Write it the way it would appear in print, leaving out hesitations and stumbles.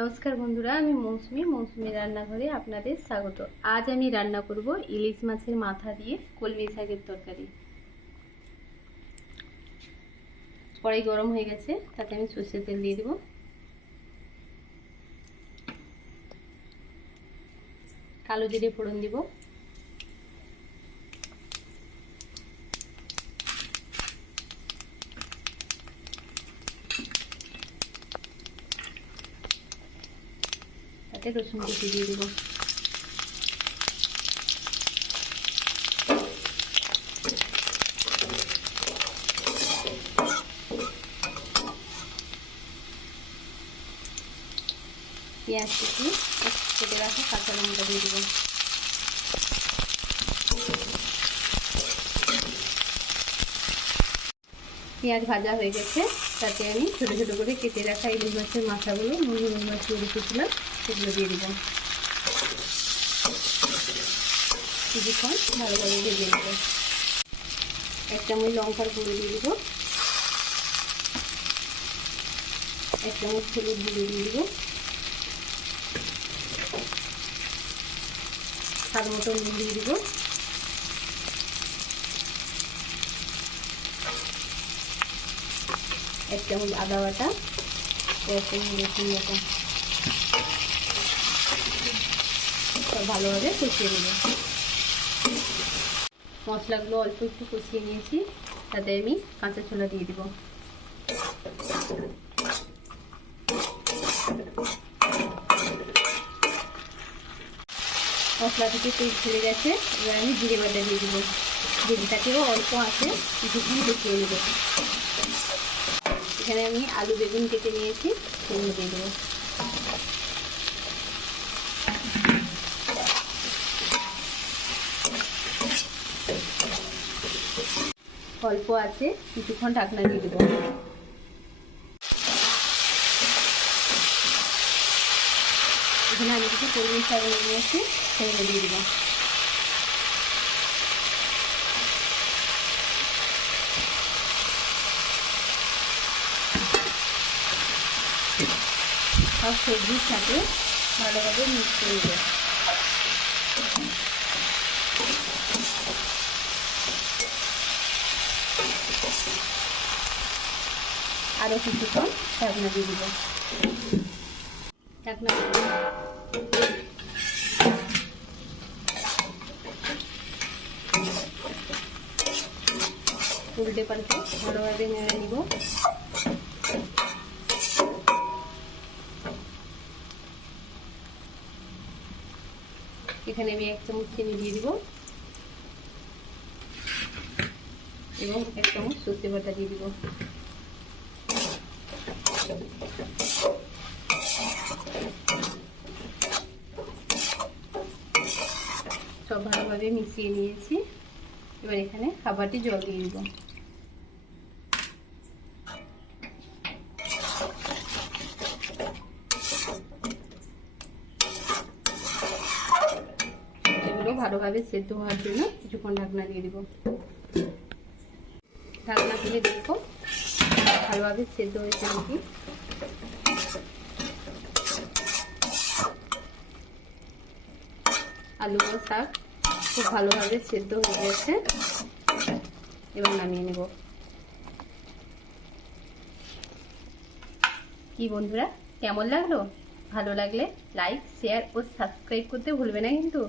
নমস্কার বন্ধুরা, আমি মৌসুমি রান্নাঘরে আপনাদের স্বাগত। আজ আমি রান্না করব ইলিশ মাছের মাথা দিয়ে কলমি শাকের তরকারি। কড়াই গরম হয়ে গেছে, তাতে আমি সরষের তেল দিয়ে দেব। কালো জিরে ফোড়ন দিব। তাতে রসুন কুচি দিয়ে দেব। পেঁয়াজ কুচি কেটে রাখা কাঁচা লঙ্কা দিয়ে দেব। পেঁয়াজ ভাজা হয়ে গেছে, তাতে আমি ছোটো ছোটো করে কেটে রাখা ইলিশ মাছের মাথাগুলো নুন মাছ দিয়ে রেখেছিলাম, সেগুলো দিয়ে দেব। কিছুক্ষণ ভালোভাবে ভেজে নেব। 1 চামচ লঙ্কার গুঁড়ো দিয়ে দেব। 1 চামচ হলুদ গুঁড়ো দিয়ে দেব। স্বাদ মতো নুন দিয়ে দেব। এক চামচ আদা বাটা, 1 চামচ রসুন বাটা, সব ভালোভাবে কষিয়ে নেব। মশলাগুলো অল্প একটু কষিয়ে নিয়েছি, তাতে আমি কাঁচা ছোলা দিয়ে দেব। মশলা থেকে তেল ছেড়ে গেছে, এবার আমি জিরে বাটা দিয়ে দেবো। জিরেটাকেও অল্প আছে কিছুক্ষণ কষিয়ে নেব। এখানে আমি আলু বেগুন কেটে নিয়েছি, সেগুলো দিয়ে দেবো। অল্প আছে কিছুক্ষণ ঢাকনা দিয়ে দেবো। এখানে আমি কিছু কলমি শাক নিয়েছি, সেগুলো দিয়ে দেবো। সব সবজির সাথে ভালোভাবে মিক্স করে দেবো। আরও কিছুক্ষণ ঢাকনা দিয়ে দেবো। ঢাকনা উল্টে পাল্টে ভালোভাবে নেড়ে নিব। এখানে আমি 1 চামচ চিনি দিয়ে দিব এবং 1 চামচ সর্ষে বাটা দিয়ে দিব। সব ভালোভাবে মিশিয়ে নিয়েছি, এবার এখানে খাবারটি জল দিয়ে দিব। এগুলো ভালোভাবে সেদ্ধ হওয়ার জন্য কিছুক্ষণ ঢাকনা দিয়ে দিব। ঢাকনা তুলে দেখো ভালোভাবে সেদ্ধ হয়েছে নাকি। আলু ও শাক খুব ভালোভাবে সেদ্ধ হয়ে গেছে, এবার নামিয়ে নেব। কি বন্ধুরা, কেমন লাগলো? ভালো লাগলে লাইক, শেয়ার ও সাবস্ক্রাইব করতে ভুলবে না কিন্তু।